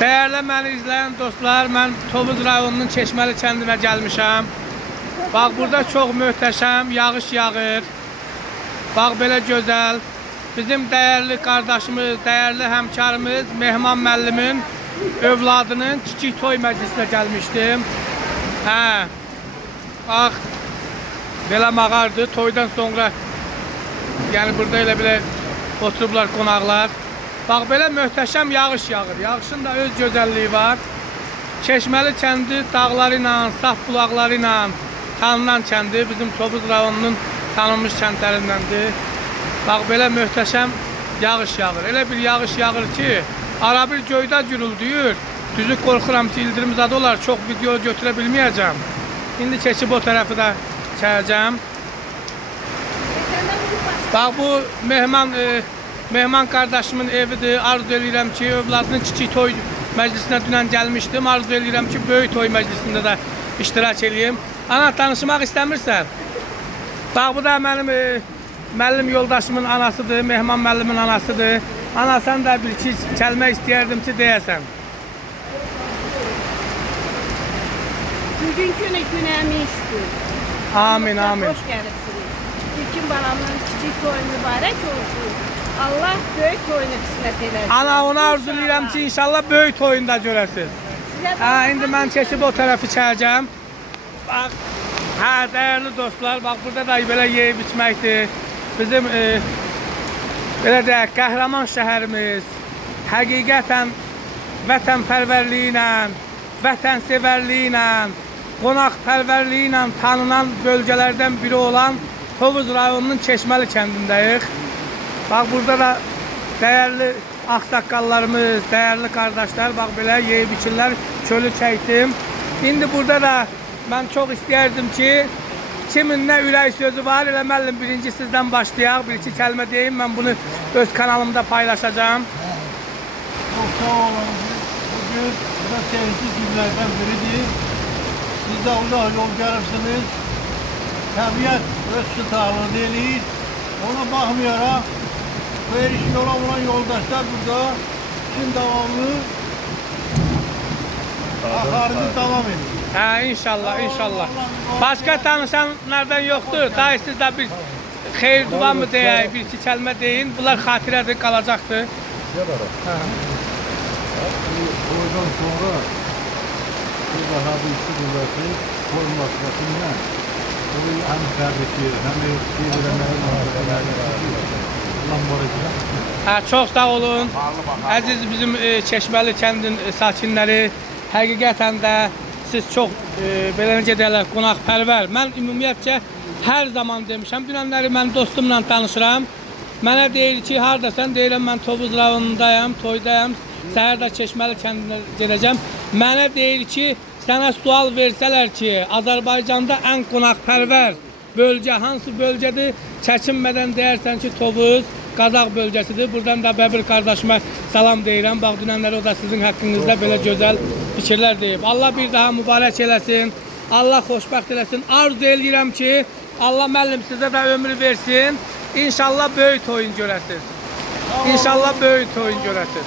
Değerli məni izleyen dostlar, mən Tovuz rayonunun Çeşməli kəndinə gəlmişəm. Bax, burada çox möhtəşəm yağış yağır. Bax, belə gözəl. Bizim değerli kardeşimiz, değerli həmkarımız Mehman müəllimin övladının kiçik toy məclisinə gəlmişdim. Bax, belə mağardı. Toydan sonra, yəni burada elə oturublar qonaqlar. Bax, belə möhtəşəm yağış yağır. Yağışın da öz gözəlliyi var. Çeşməli kəndi dağları ilə, saf bulaqları ilə tanınan kəndi. Bizim Tovuz rayonunun tanınmış kəndlərindəndir. Bax, belə möhtəşəm yağış yağır. Elə bir yağış yağır ki, ara bir göydə gürüldüyür. Düzü qorxuram ki, ildırım zadı olar. Çox video götürə bilməyəcəm. İndi keçib o tərəfi də çəkəcəm. Bax, bu Mehman kardeşimin evidir. Arzu edirəm ki, övladının kiçik toy məclisinə dünən gəlmişdim. Arzu edirəm ki, böyük toy məclisində də iştirak edeyim. Ana, tanışmaq istəmirsən? Bax, bu da mənim müəllim yoldaşımın anasıdır. Mehman müəllimin anasıdır. Ana, sən də bir iki kəlmə istəyərdim ki, deyəsən. Bugünkü günəmiş gün. Amin, amin. Hoş gəlirsiniz. İlkin balamın kiçik toyu mübarək olsun. Allah böyük toyunu qismət eləsin. Ana, ona arzu edirəm ki, inşallah böyük toyunda görəsiniz. İndi mən keçib o tərəfi çəkəcəm. Bax, dəyərli dostlar, bax, burada da belə yeyib içməkdir. Bizim belə deyək, qəhrəman şəhərimiz həqiqətən vətənpərvərliyi ilə, vətənsevərliyi ilə, qonaqpərvərliyi ilə tanınan bölgələrdən biri olan Tovuz rayonunun Çeşməli kəndindəyik. Bax, burada da değerli aksakallarımız, değerli kardeşler, bak belə yeyib içirlər, çölü çəkdim. İndi burada da mən çox istəyərdim ki, kimin nə ürək sözü var, elə müəllim birinci sizdən başlayaq, bir iki kəlmə deyim, mən bunu öz kanalımda paylaşacağım. Çok sağ olun. Bugün burada sevinçli günlerden biridir. Siz de uzak yol gelirsiniz. Təbiət öz sıtağını deyil. Ona baxmayaraq, bu erişik olan yoldaşlar burada için devamlı akarını devam edin. İnşallah, inşallah. Başka tanışanlardan yoktur. Daha siz de bir xeyir dua mı deyək, bir iki kəlmə deyin. Bunlar xatirədir, qalacaqdır. Oradan sonra bir daha bir iki gündəki toy masrafıyla hem kardeşi hem de Çok sağ olun. Əziz bizim Çeşməli kəndin sakinləri, həqiqətən də siz çox belə necə deyirlər, qonaqpərvər. Mən ümumiyyətcə hər zaman demişəm. Dünənləri mən dostumla tanışıram. Mənə deyir ki, hardasan? Deyirəm, mən Tovuz rayonundayam, toydayam. Səhər də Çeşməli kəndinə gedəcəm. Mənə deyir ki, sənə sual versələr ki, Azərbaycanda ən qonaqpərvər bölgə hansı bölgədir? Çəkinmədən deyərsən ki, Tovuz, Qazaq bölgəsidir. Buradan da Bəbir qardaşıma salam deyirəm. Bax, dünənləri o da sizin haqqınızda belə gözəl fikirlər deyib. Allah bir daha mübarək eləsin. Allah xoşbəxt eləsin. Arzu edirəm ki, Allah müəllim sizə də ömrü versin. İnşallah böyük toyun görəsiniz. İnşallah böyük toyun görəsiniz.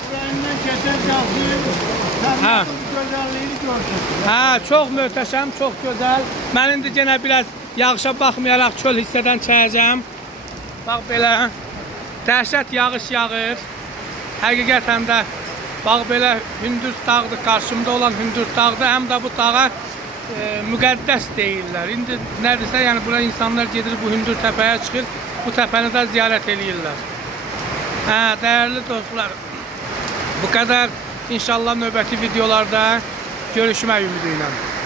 Çok möhtəşəm, çok gözəl. Mən indi yenə biraz yağışa baxmayaraq çöl hissədən çəkəcəm. Bax, belə dəhşət yağış yağır. Həqiqətən də bax, belə Hündür dağdır, qarşımda olan Hündür dağdır. Həm də bu dağa müqəddəs deyirlər. İndi nədirsə, yəni bura insanlar gedir, bu Hündür təpəyə çıxır, bu təpəni də ziyarət eləyirlər. Değerli dostlar, bu kadar. İnşallah növbəti videolarda görüşmək ümidi ilə.